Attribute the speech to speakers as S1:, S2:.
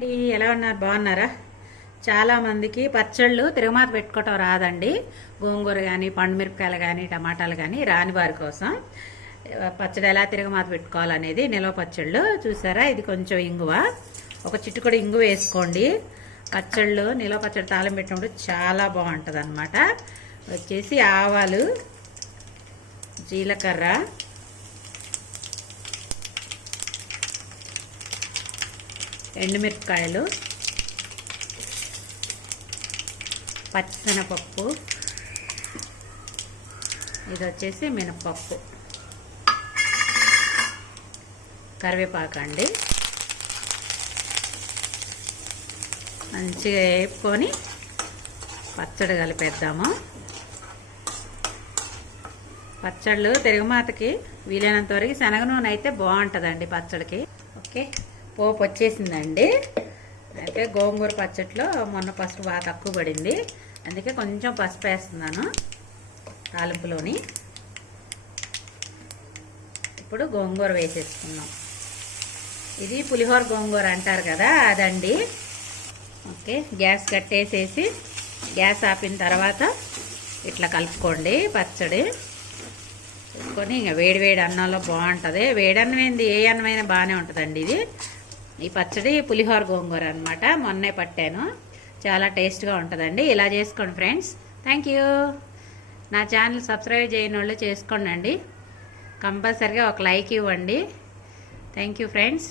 S1: అండి ఎలా ఉన్నారు? బాగున్నారా? చాలామందికి పచ్చళ్ళు తిరుగుమాత పెట్టుకోవటం రాదండి. గోంగూర కానీ పండుమిరపకాయలు కానీ టమాటాలు కానీ రాని వారి కోసం. పచ్చడి ఎలా తిరుగుమాత పెట్టుకోవాలనేది నిల్వ పచ్చళ్ళు. చూసారా? ఇది కొంచెం ఇంగువ. ఒక చిట్టుకుడు ఇంగు వేసుకోండి. పచ్చళ్ళు నిల్వ పచ్చడి తాళం పెట్టినప్పుడు చాలా బాగుంటుంది అనమాట వచ్చేసి ఆవాలు జీలకర్ర ఎండుమిరపకాయలు పచ్చనపప్పు ఇది వచ్చేసి మినపప్పు. కరివేపాకు అండి. మంచిగా వేపుకొని పచ్చడి కలిపేద్దాము. పచ్చళ్ళు తిరుగుమాతకి వీలైనంత వరకు శనగ నూనె అయితే బాగుంటుందండి పచ్చడికి. ఓకే. పోపు వచ్చేసిందండి అయితే గోంగూర పచ్చట్లో మొన్న పసుపు బాగా తక్కువ పడింది. అందుకే కొంచెం పసుపు వేస్తున్నాను తాలింపులోని. ఇప్పుడు గోంగూర వేసేసుకున్నాం ఇది పులిహోర గోంగూర అంటారు కదా అదండి. ఓకే గ్యాస్ కట్టేసేసి గ్యాస్ ఆపిన తర్వాత ఇట్లా కలుపుకోండి పచ్చడి. కలుపుకొని ఇంకా వేడి వేడి అన్నంలో బాగుంటుంది. వేడి అన్నం ఏంది? ఏ అన్నమైనా బాగానే ఉంటుందండి ఇది. ఈ పచ్చడి పులిహోర గోంగూర అనమాట మొన్నే పట్టాను. చాలా టేస్ట్గా ఉంటుందండి. ఇలా చేసుకోండి ఫ్రెండ్స్. థ్యాంక్ యూ నా ఛానల్ సబ్స్క్రైబ్ చేయని వాళ్ళు చేసుకోండి కంపల్సరిగా ఒక లైక్ ఇవ్వండి. Thank you friends